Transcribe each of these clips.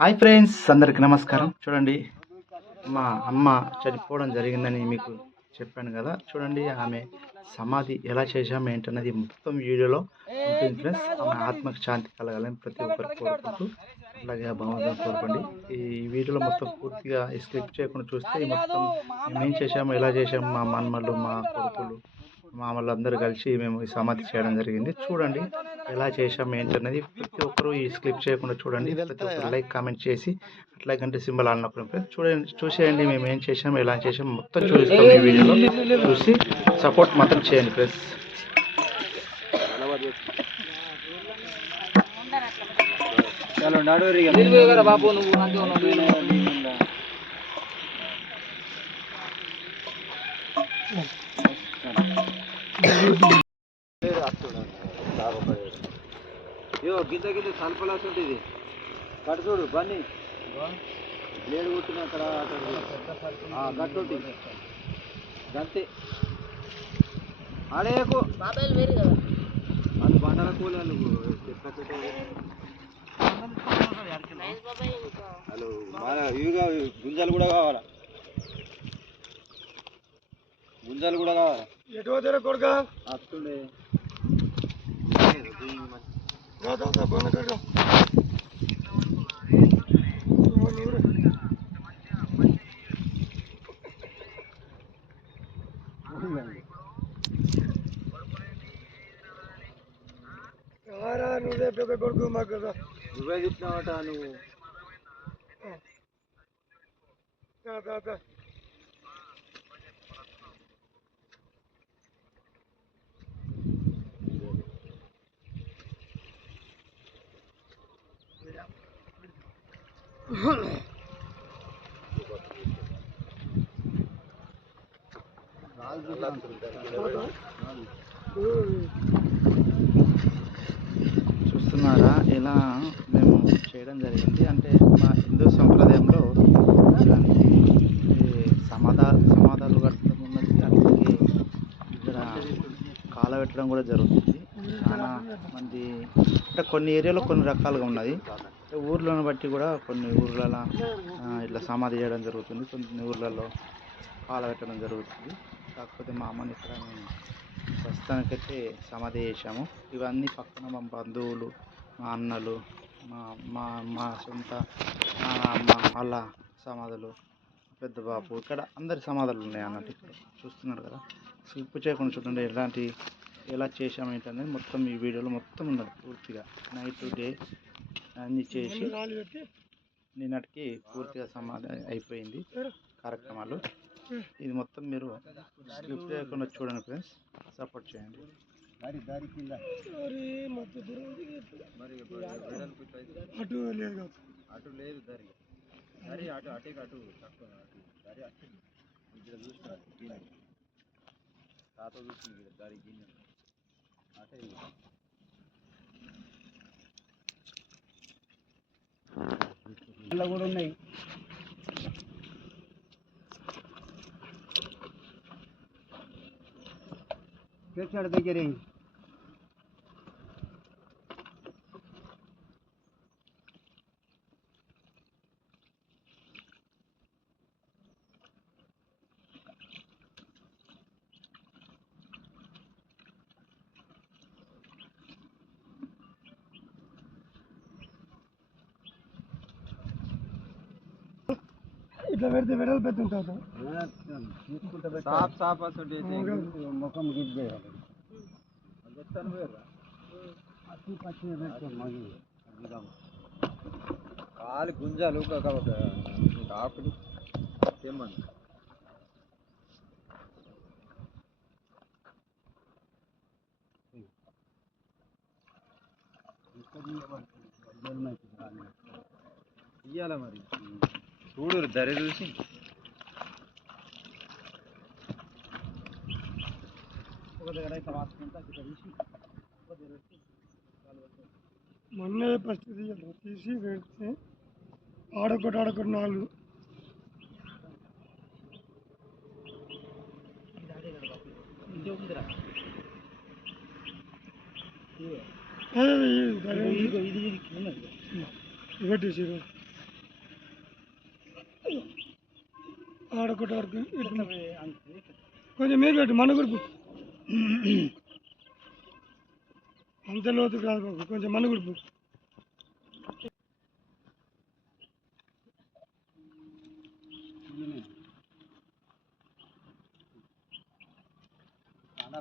Hi friends, అందరికి నమస్కారం. చూడండి, మా అమ్మ చనిపోవడం జరిగిందని మీకు చెప్పాను కదా. చూడండి, ఆమె సమాధి ఎలా చేశాము ఏంటన్నది మొత్తం వీడియోలో ఉంటుంది ఫ్రెండ్స్. ఆమె ఆత్మకు శాంతి కలగాలని ప్రతి ఒక్కరు కోరుకుంటూ, అలాగే ఆ భగవంతుని కోరుకోండి. ఈ వీడియోలో మొత్తం పూర్తిగా స్కిప్ చేయకుండా చూస్తే ఈ మొత్తం మేము ఏం చేశాము, ఎలా చేశాము, మా మన్మలు, మా కొడుకులు, మామూలు అందరూ కలిసి మేము ఈ సమాధి చేయడం జరిగింది. చూడండి ఎలా చేసాము ఏంటన్నది ప్రతి ఒక్కరు ఈ స్కిప్ చేయకుండా చూడండి. ప్రతి ఒక్కరు లైక్ కామెంట్ చేసి అట్లాగంటే సింబల్ ఆడినప్పుడు చూడండి, చూసేయండి మేము ఏం చేసాము, ఎలా చేసాము మొత్తం చూపిస్తాం ఈ వీడియోలో. చూసి సపోర్ట్ మాత్రం చేయండి ఫ్రెండ్స్. బాబు నువ్వు గిద్ద గిద్ద సల్పలాస్ ఉంటుంది కట్టు చూడు బన్నీ బ్లేడ్ కొట్టిన అక్కడ గట్టు గంతే ఆడేకు వాళ్ళు బండల కూలి వాళ్ళు ఇవిగా గుంజాలు కూడా కావాలా, గుంజాలు కూడా కావాలా. ఎటు కొడుక వస్తుండే నువ్వే కొడుకు మాకు కదా, నువ్వే తిట్టినావట నువ్వు. చూస్తున్నారా ఇలా మేము చేయడం జరిగింది. అంటే మా హిందూ సంప్రదాయంలో ఇలాంటి సమాధాలు కట్టడం ఉన్నది. అట్లాగే ఇక్కడ కాలబెట్టడం కూడా జరుగుతుంది. చాలా మంది అంటే కొన్ని ఏరియాలో కొన్ని రకాలుగా ఉన్నది. ఊర్లను బట్టి కూడా కొన్ని ఊర్లలో ఇట్లా సమాధి చేయడం జరుగుతుంది, కొన్ని ఊర్లలో కాలబెట్టడం జరుగుతుంది. కాకపోతే మా అమ్మని ఇక్కడ మేము ప్రస్తుతానికైతే సమాధి చేశాము. ఇవన్నీ పక్కన మా బంధువులు, మా అన్నలు, మా మా మా సొంత అమ్మ వాళ్ళ సమాధులు, పెద్ద బాబు, ఇక్కడ అందరి సమాధులు ఉన్నాయి అన్నట్టు. ఇక్కడ చూస్తున్నారు కదా, స్కిప్ చేయకుండా చూడండి ఎలా చేసాము ఏంటనేది మొత్తం ఈ వీడియోలో మొత్తం ఉన్నది పూర్తిగా. నైట్ డే అన్నీ చేసి నిన్నటికి పూర్తిగా సమాధి అయిపోయింది కార్యక్రమాలు. ఇది మొత్తం మీరు స్కిప్ చేయకుండా చూడండి ఫ్రెండ్స్, సపోర్ట్ చేయండి. అటు లేదు అటు లేదు దారి దారి అటు అటే అటు తక్కువ దారి అటు ఇక్కడ చూస్తున్నారు తాత చూస్తుంది దారి గిన్నె అటే ఇలా కూడా ఉన్నాయి. పేర్చాడు దగ్గరే ఇట్లా పెడితే వెడలు పెద్ద ఉంటుంది. సాప్ అసలు ముఖం గిద్దే కాలి గుంజాలు ఆకులు తెమ్మని ఇయ్యాల మరి చూడు ధర చూసి మొన్నే ఫస్ట్ తీసి పెడితే ఆడొకటి నాలుగు పెట్టేసారు ఆడొకటి వరకు కొంచెం మీరు పెట్టు మన గురుపు అంత లోతు కాదు బాబు కొంచెం మన గురుపు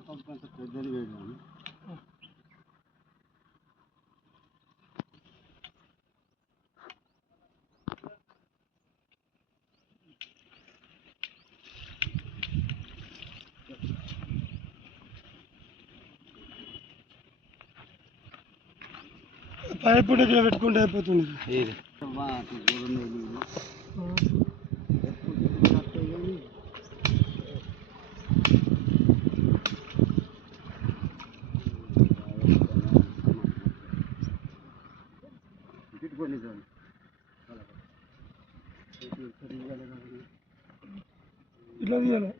కొంచెం పెద్దది వేయడం పైపు దగ్గర పెట్టుకుంటే అయిపోతుంది ఇట్లా తీయాలి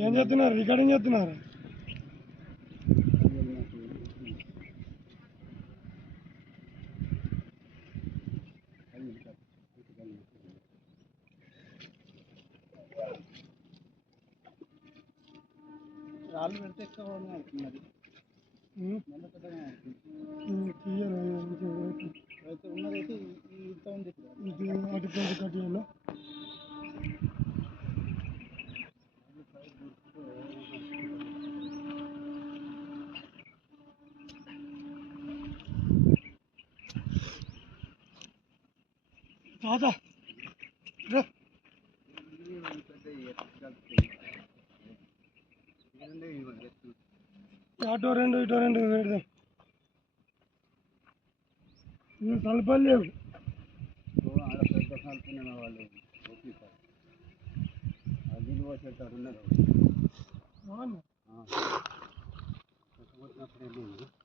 ఏం చేస్తున్నారు రికార్డింగ్ చేస్తున్నారు రాళ్ళు పెడితే ఎక్కువ అవుతున్నది ఉన్నదైతే ఇంత ఉంది ఇది అటు కట్టియాలో తాత అటో రెండు ఇటో రెండు పెడదాం కలపాలి లేవు వాళ్ళు నీళ్ళు పోసేటారు ఉన్నారు అవును వచ్చినప్పుడు